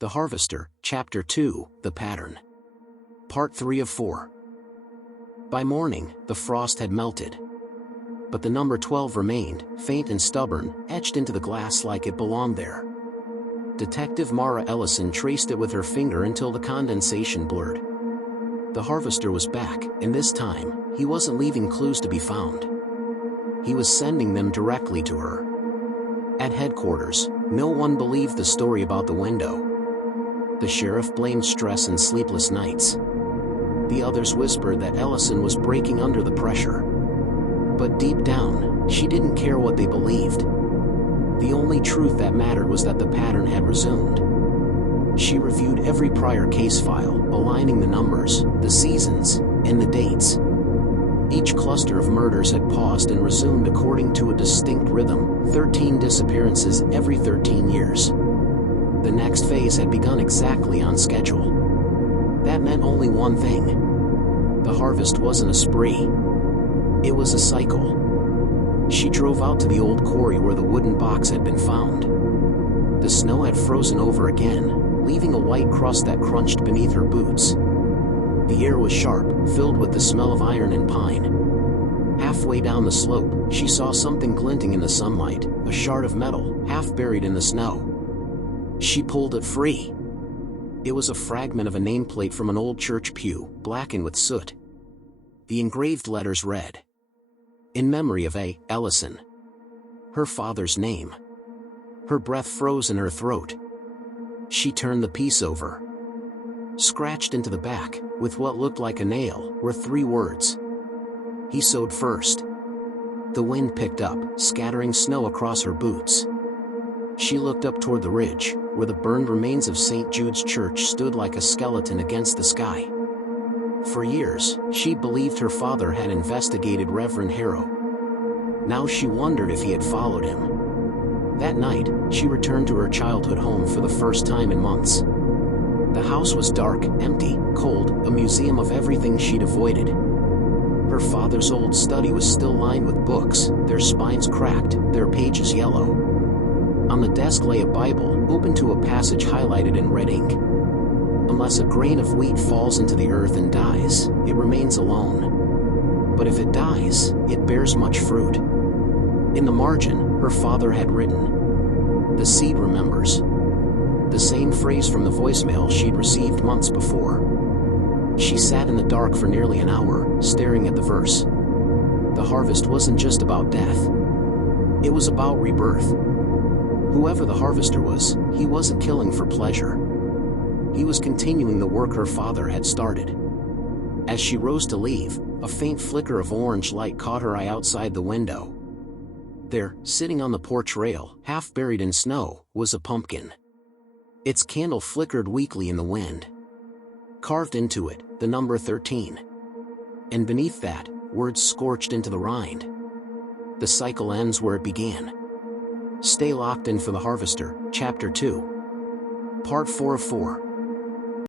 The Harvester, Chapter 2, The Pattern. Part 3 of 4. By morning, the frost had melted. But the number 12 remained, faint and stubborn, etched into the glass like it belonged there. Detective Mara Ellison traced it with her finger until the condensation blurred. The Harvester was back, and this time, he wasn't leaving clues to be found. He was sending them directly to her. At headquarters, no one believed the story about the window. The sheriff blamed stress and sleepless nights. The others whispered that Ellison was breaking under the pressure. But deep down, she didn't care what they believed. The only truth that mattered was that the pattern had resumed. She reviewed every prior case file, aligning the numbers, the seasons, and the dates. Each cluster of murders had paused and resumed according to a distinct rhythm, 13 disappearances every 13 years. The next phase had begun exactly on schedule. That meant only one thing. The harvest wasn't a spree. It was a cycle. She drove out to the old quarry where the wooden box had been found. The snow had frozen over again, leaving a white crust that crunched beneath her boots. The air was sharp, filled with the smell of iron and pine. Halfway down the slope, she saw something glinting in the sunlight, a shard of metal, half buried in the snow. She pulled it free. It was a fragment of a nameplate from an old church pew, blackened with soot. The engraved letters read, "In memory of A. Ellison." Her father's name. Her breath froze in her throat. She turned the piece over. Scratched into the back, with what looked like a nail, were 3 words. "He sowed first." The wind picked up, scattering snow across her boots. She looked up toward the ridge, where the burned remains of St. Jude's Church stood like a skeleton against the sky. For years, she believed her father had investigated Reverend Harrow. Now she wondered if he had followed him. That night, she returned to her childhood home for the first time in months. The house was dark, empty, cold, a museum of everything she'd avoided. Her father's old study was still lined with books, their spines cracked, their pages yellow. On the desk lay a Bible, open to a passage highlighted in red ink. Unless a grain of wheat falls into the earth and dies, it remains alone. But if it dies, it bears much fruit. In the margin, her father had written, "The seed remembers." The same phrase from the voicemail she'd received months before. She sat in the dark for nearly an hour, staring at the verse. The harvest wasn't just about death. It was about rebirth. Whoever the harvester was, he wasn't killing for pleasure. He was continuing the work her father had started. As she rose to leave, a faint flicker of orange light caught her eye outside the window. There, sitting on the porch rail, half buried in snow, was a pumpkin. Its candle flickered weakly in the wind. Carved into it, the number 13. And beneath that, words scorched into the rind. The cycle ends where it began. Stay locked in for The Harvester, Chapter 2. Part 4 of 4.